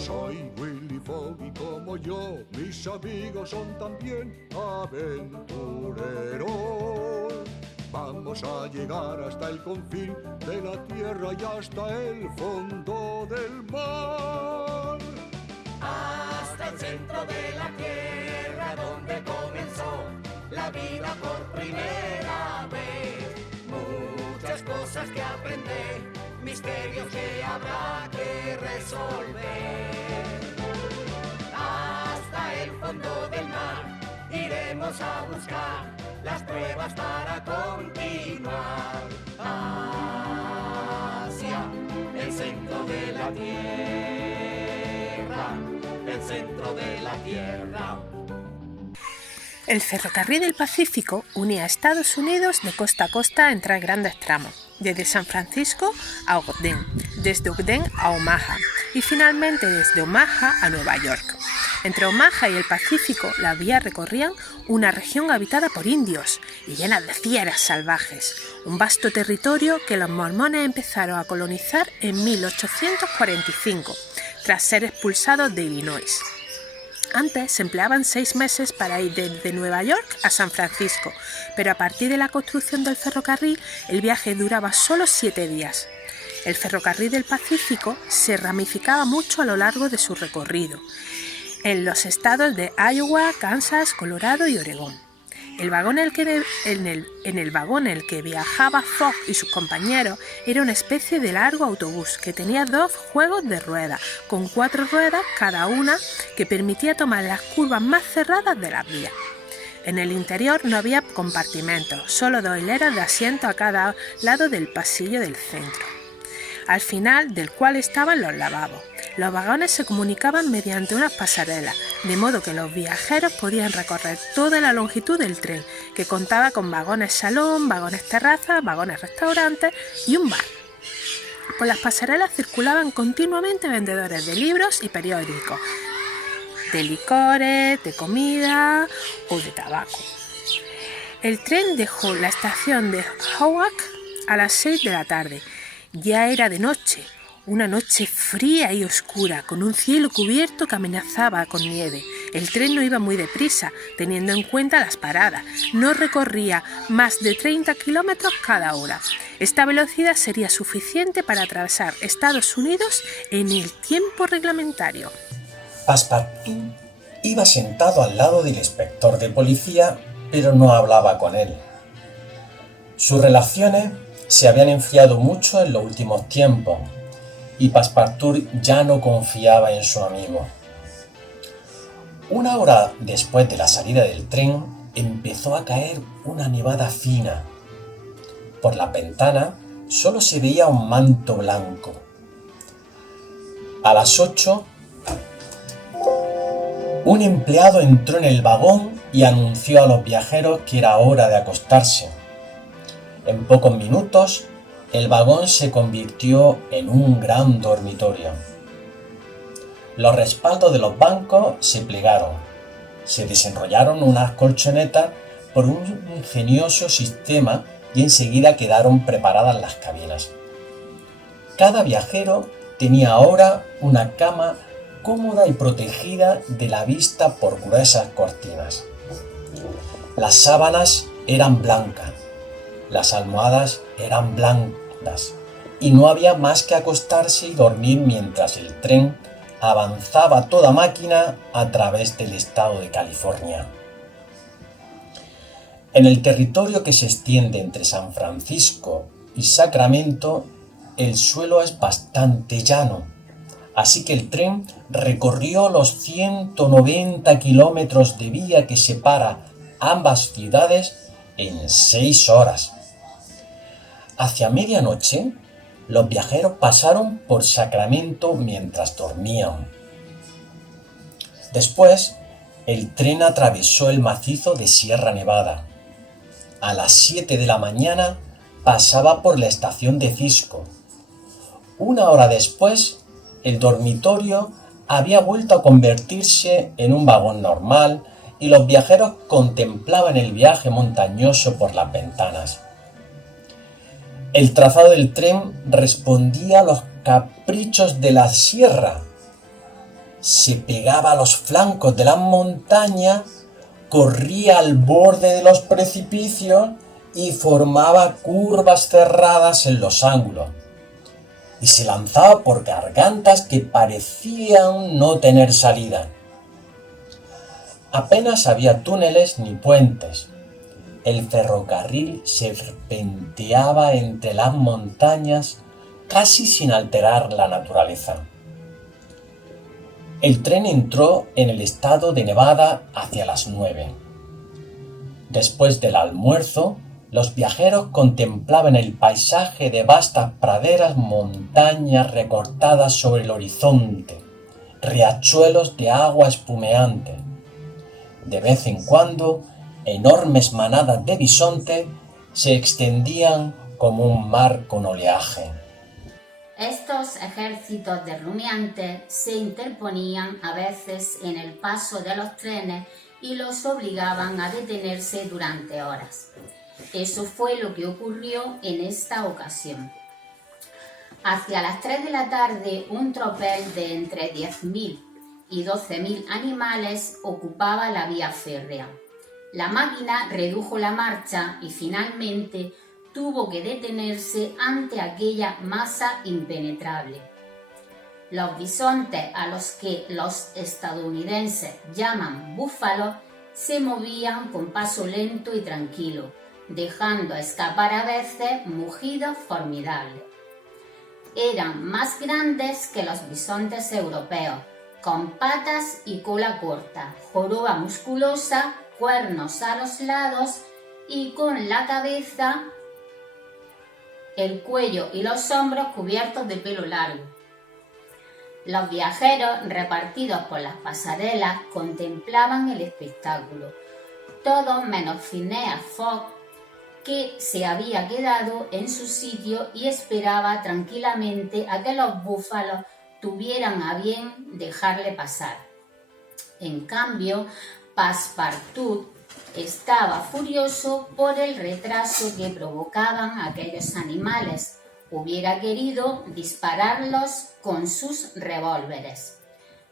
Soy Willy Fogg y como yo, mis amigos son también aventureros. Vamos a llegar hasta el confín de la tierra y hasta el fondo del mar. Hasta el centro de la tierra donde comenzó la vida por primera vez. Muchas cosas que aprender, misterios que habrá que resolver. Hasta el fondo del mar iremos a buscar las pruebas para continuar. Hacia el centro de la tierra, el centro de la tierra. El ferrocarril del Pacífico unía a Estados Unidos de costa a costa en 3 grandes tramos, desde San Francisco a Ogden, desde Ogden a Omaha y finalmente desde Omaha a Nueva York. Entre Omaha y el Pacífico, las vías recorrían una región habitada por indios y llena de fieras salvajes, un vasto territorio que los mormones empezaron a colonizar en 1845, tras ser expulsados de Illinois. Antes se empleaban 6 meses para ir desde Nueva York a San Francisco, pero a partir de la construcción del ferrocarril, el viaje duraba solo 7 días. El ferrocarril del Pacífico se ramificaba mucho a lo largo de su recorrido, en los estados de Iowa, Kansas, Colorado y Oregón. En el vagón en el que viajaba Fogg y sus compañeros era una especie de largo autobús que tenía 2 juegos de ruedas, con 4 ruedas cada una, que permitía tomar las curvas más cerradas de las vías. En el interior no había compartimentos, solo 2 hileras de asientos a cada lado del pasillo del centro, al final del cual estaban los lavabos. Los vagones se comunicaban mediante unas pasarelas, de modo que los viajeros podían recorrer toda la longitud del tren, que contaba con vagones salón, vagones terrazas, vagones restaurantes y un bar. Por las pasarelas circulaban continuamente vendedores de libros y periódicos, de licores, de comida o de tabaco. El tren dejó la estación de Hoboken a las 6 de la tarde. Ya era de noche, una noche fría y oscura, con un cielo cubierto que amenazaba con nieve. El tren no iba muy deprisa, teniendo en cuenta las paradas. No recorría más de 30 kilómetros cada hora. Esta velocidad sería suficiente para atravesar Estados Unidos en el tiempo reglamentario. Passepartout iba sentado al lado del inspector de policía, pero no hablaba con él. Sus relaciones se habían enfriado mucho en los últimos tiempos y Passepartout ya no confiaba en su amigo. Una hora después de la salida del tren empezó a caer una nevada fina. Por la ventana solo se veía un manto blanco. A las 8, un empleado entró en el vagón y anunció a los viajeros que era hora de acostarse. En pocos minutos, el vagón se convirtió en un gran dormitorio. Los respaldos de los bancos se plegaron. Se desenrollaron unas colchonetas por un ingenioso sistema y enseguida quedaron preparadas las cabinas. Cada viajero tenía ahora una cama cómoda y protegida de la vista por gruesas cortinas. Las sábanas eran blancas, las almohadas eran blandas y no había más que acostarse y dormir mientras el tren avanzaba a toda máquina a través del estado de California. En el territorio que se extiende entre San Francisco y Sacramento, el suelo es bastante llano, así que el tren recorrió los 190 kilómetros de vía que separa ambas ciudades en 6 horas. Hacia medianoche, los viajeros pasaron por Sacramento mientras dormían. Después, el tren atravesó el macizo de Sierra Nevada. A las 7 de la mañana pasaba por la estación de Cisco. Una hora después, el dormitorio había vuelto a convertirse en un vagón normal y los viajeros contemplaban el viaje montañoso por las ventanas. El trazado del tren respondía a los caprichos de la sierra. se pegaba a los flancos de las montañas, corría al borde de los precipicios y formaba curvas cerradas en los ángulos, y se lanzaba por gargantas que parecían no tener salida. Apenas había túneles ni puentes. El ferrocarril serpenteaba entre las montañas casi sin alterar la naturaleza. El tren entró en el estado de Nevada hacia las 9. Después del almuerzo, los viajeros contemplaban el paisaje de vastas praderas, montañas recortadas sobre el horizonte, riachuelos de agua espumeante. De vez en cuando, enormes manadas de bisonte se extendían como un mar con oleaje. Estos ejércitos de rumiantes se interponían a veces en el paso de los trenes y los obligaban a detenerse durante horas. Eso fue lo que ocurrió en esta ocasión. Hacia las 3 de la tarde, un tropel de entre 10.000 y 12.000 animales ocupaba la vía férrea. La máquina redujo la marcha y finalmente tuvo que detenerse ante aquella masa impenetrable. Los bisontes, a los que los estadounidenses llaman búfalos, se movían con paso lento y tranquilo, dejando escapar a veces mugidos formidables. Eran más grandes que los bisontes europeos, con patas y cola corta, joroba musculosa, cuernos a los lados y con la cabeza, el cuello y los hombros cubiertos de pelo largo. Los viajeros, repartidos por las pasarelas, contemplaban el espectáculo, todos menos Phineas Fogg, que se había quedado en su sitio y esperaba tranquilamente a que los búfalos tuvieran a bien dejarle pasar. En cambio, Passepartout estaba furioso por el retraso que provocaban aquellos animales. Hubiera querido dispararlos con sus revólveres.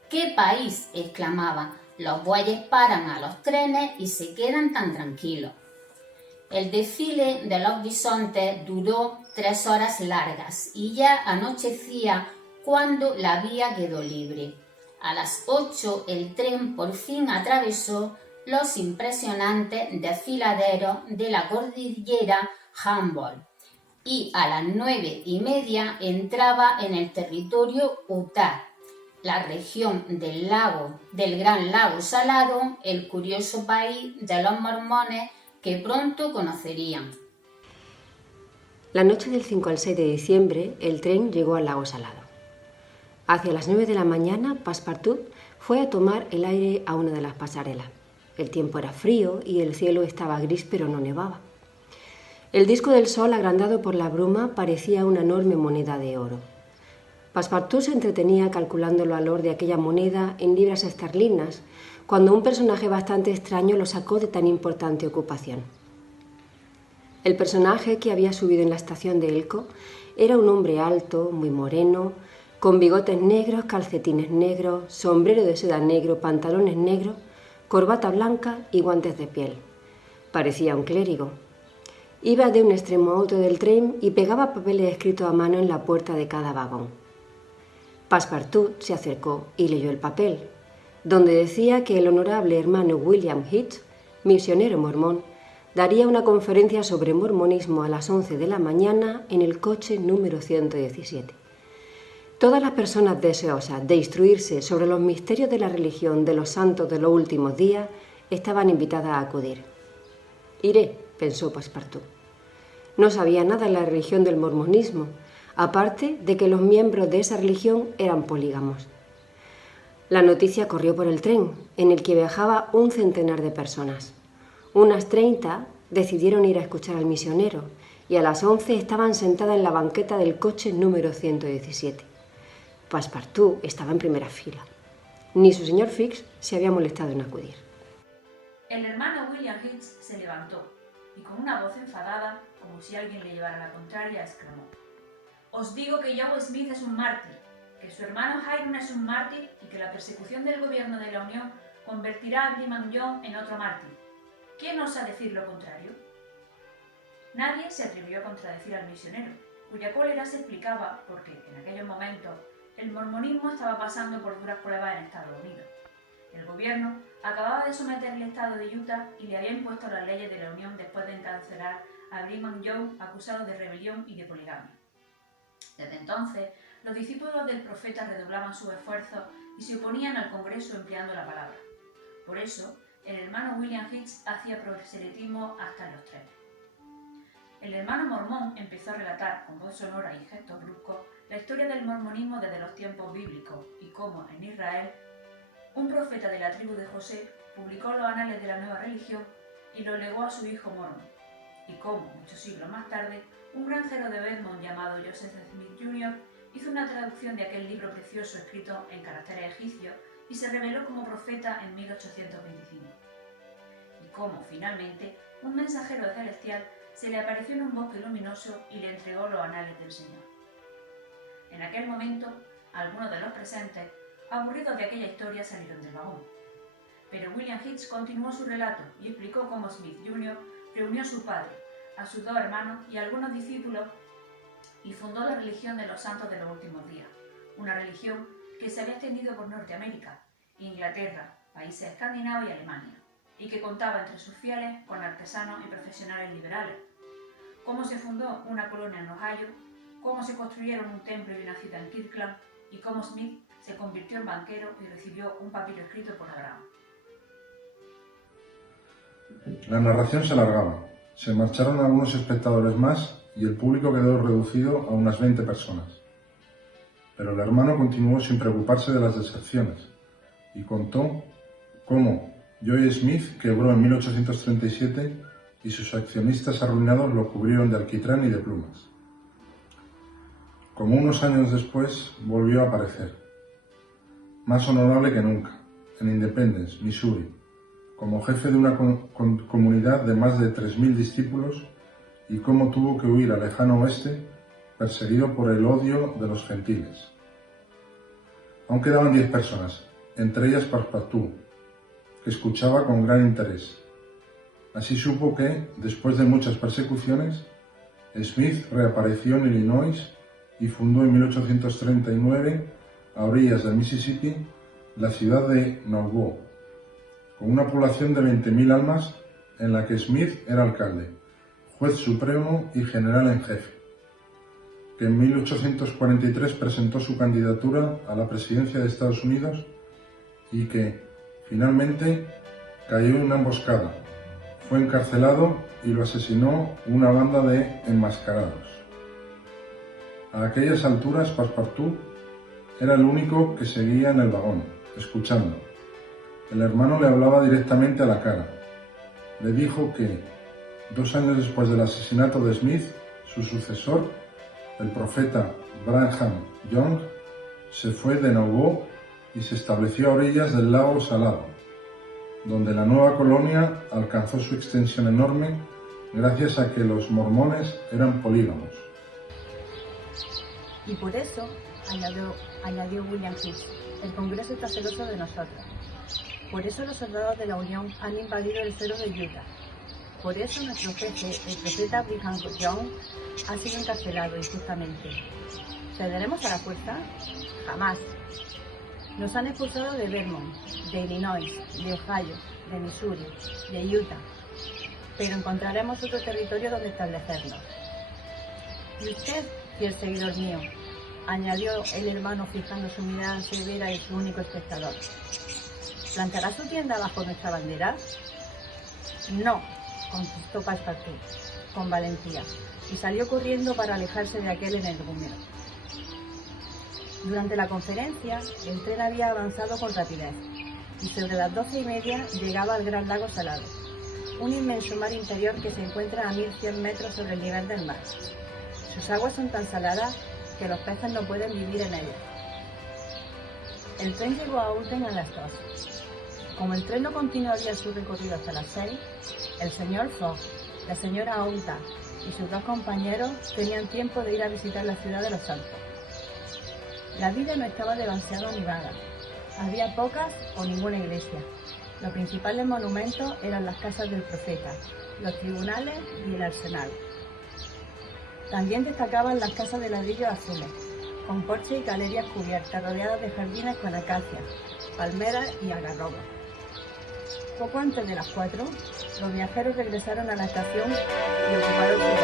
«¡Qué país!», exclamaba. «Los bueyes paran a los trenes y se quedan tan tranquilos». El desfile de los bisontes duró 3 horas largas y ya anochecía cuando la vía quedó libre. A las 8 el tren por fin atravesó los impresionantes desfiladeros de la cordillera Humboldt y a las 9:30 entraba en el territorio Utah, la región del Gran Lago Salado, el curioso país de los mormones que pronto conocerían. La noche del 5 al 6 de diciembre, el tren llegó al lago Salado. Hacia las 9 de la mañana, Passepartout fue a tomar el aire a una de las pasarelas. El tiempo era frío y el cielo estaba gris, pero no nevaba. El disco del sol, agrandado por la bruma, parecía una enorme moneda de oro. Passepartout se entretenía calculando el valor de aquella moneda en libras esterlinas, cuando un personaje bastante extraño lo sacó de tan importante ocupación. El personaje que había subido en la estación de Elko era un hombre alto, muy moreno, con bigotes negros, calcetines negros, sombrero de seda negro, pantalones negros, corbata blanca y guantes de piel. Parecía un clérigo. Iba de un extremo a otro del tren y pegaba papeles escritos a mano en la puerta de cada vagón. Passepartout se acercó y leyó el papel, donde decía que el honorable hermano William Hitch, misionero mormón, daría una conferencia sobre mormonismo a las 11 de la mañana en el coche número 117. Todas las personas deseosas de instruirse sobre los misterios de la religión de los santos de los últimos días estaban invitadas a acudir. «Iré», pensó Passepartout. No sabía nada de la religión del mormonismo, aparte de que los miembros de esa religión eran polígamos. La noticia corrió por el tren, en el que viajaba un centenar de personas. Unas 30 decidieron ir a escuchar al misionero y a las 11 estaban sentadas en la banqueta del coche número 117. Passepartout estaba en primera fila. Ni su señor Fix se había molestado en acudir. El hermano William Hitch se levantó y con una voz enfadada, como si alguien le llevara la contraria, exclamó: «Os digo que Joe Smith es un mártir. que su hermano Hiram es un mártir y que la persecución del gobierno de la Unión convertirá a Brigham Young en otro mártir. ¿Quién osa decir lo contrario? Nadie se atrevió a contradecir al misionero, cuya cólera se explicaba porque, en aquellos momentos, el mormonismo estaba pasando por duras pruebas en Estados Unidos. El gobierno acababa de someter el estado de Utah y le había impuesto las leyes de la Unión después de encarcelar a Brigham Young acusado de rebelión y de poligamia. Desde entonces, los discípulos del profeta redoblaban sus esfuerzos y se oponían al Congreso empleando la palabra. Por eso, el hermano William Hitch hacía proselitismo hasta en los trenes. El hermano mormón empezó a relatar con voz sonora y gestos bruscos la historia del mormonismo desde los tiempos bíblicos y cómo, en Israel, un profeta de la tribu de José publicó los anales de la nueva religión y lo legó a su hijo Mormon, y cómo, muchos siglos más tarde, un granjero de Vermont llamado Joseph Smith Jr. hizo una traducción de aquel libro precioso escrito en caracteres egipcios y se reveló como profeta en 1825. Y cómo, finalmente, un mensajero celestial se le apareció en un bosque luminoso y le entregó los anales del Señor. En aquel momento, algunos de los presentes, aburridos de aquella historia, salieron del vagón. Pero William Hitch continuó su relato y explicó cómo Smith Jr. reunió a su padre, a sus dos hermanos y a algunos discípulos y fundó la religión de los santos de los últimos días, una religión que se había extendido por Norteamérica, Inglaterra, países escandinavos y Alemania, y que contaba entre sus fieles con artesanos y profesionales liberales, cómo se fundó una colonia en Ohio, cómo se construyeron un templo y una ciudad en Kirkland, y cómo Smith se convirtió en banquero y recibió un papiro escrito por Abraham. La narración se alargaba. Se marcharon algunos espectadores más y el público quedó reducido a unas 20 personas. Pero el hermano continuó sin preocuparse de las deserciones y contó cómo Joe Smith quebró en 1837 y sus accionistas arruinados lo cubrieron de alquitrán y de plumas. Como unos años después volvió a aparecer, más honorable que nunca, en Independence, Missouri, como jefe de una comunidad de más de 3.000 discípulos y cómo tuvo que huir al lejano oeste, perseguido por el odio de los gentiles. Aún quedaban 10 personas, entre ellas Passepartout, que escuchaba con gran interés. Así supo que, después de muchas persecuciones, Smith reapareció en Illinois y fundó en 1839, a orillas del Mississippi, la ciudad de Nauvoo, con una población de 20.000 almas en la que Smith era alcalde, juez supremo y general en jefe, que en 1843 presentó su candidatura a la presidencia de Estados Unidos y que, finalmente, cayó en una emboscada, fue encarcelado y lo asesinó una banda de enmascarados. A aquellas alturas, Passepartout era el único que seguía en el vagón, escuchando. El hermano le hablaba directamente a la cara. Le dijo que, 2 años después del asesinato de Smith, su sucesor, el profeta Brigham Young, se fue de Nauvoo y se estableció a orillas del lago Salado, donde la nueva colonia alcanzó su extensión enorme gracias a que los mormones eran polígamos. Y por eso, añadió William Hitch, el Congreso está celoso de nosotros. Por eso los soldados de la Unión han invadido el suelo de Utah. Por eso nuestro jefe, el profeta Brigham Young, ha sido encarcelado injustamente. ¿Cederemos a la fuerza? Jamás. Nos han expulsado de Vermont, de Illinois, de Ohio, de Missouri, de Utah. Pero encontraremos otro territorio donde establecernos. Y usted, fiel seguidor mío, añadió el hermano fijando su mirada severa y su único espectador, ¿plantará su tienda bajo nuestra bandera? No, contestó Passepartout con valentía y salió corriendo para alejarse de aquel energúmeno. Durante la conferencia, el tren había avanzado con rapidez y sobre las 12:30 llegaba al Gran Lago Salado, un inmenso mar interior que se encuentra a 1.100 metros sobre el nivel del mar. Sus aguas son tan saladas que los peces no pueden vivir en ellas. El tren llegó a Uten a las 2. Como el tren no continuaría su recorrido hasta las 6, el señor Fogg, la señora Outa y sus 2 compañeros tenían tiempo de ir a visitar la ciudad de los santos. La villa no estaba demasiado animada. Había pocas o ninguna iglesia. Los principales monumentos eran las casas del profeta, los tribunales y el arsenal. También destacaban las casas de ladrillos azules, con porches y galerías cubiertas rodeadas de jardines con acacias, palmeras y algarrobos. Poco antes de las 4, los viajeros regresaron a la estación y ocuparon sus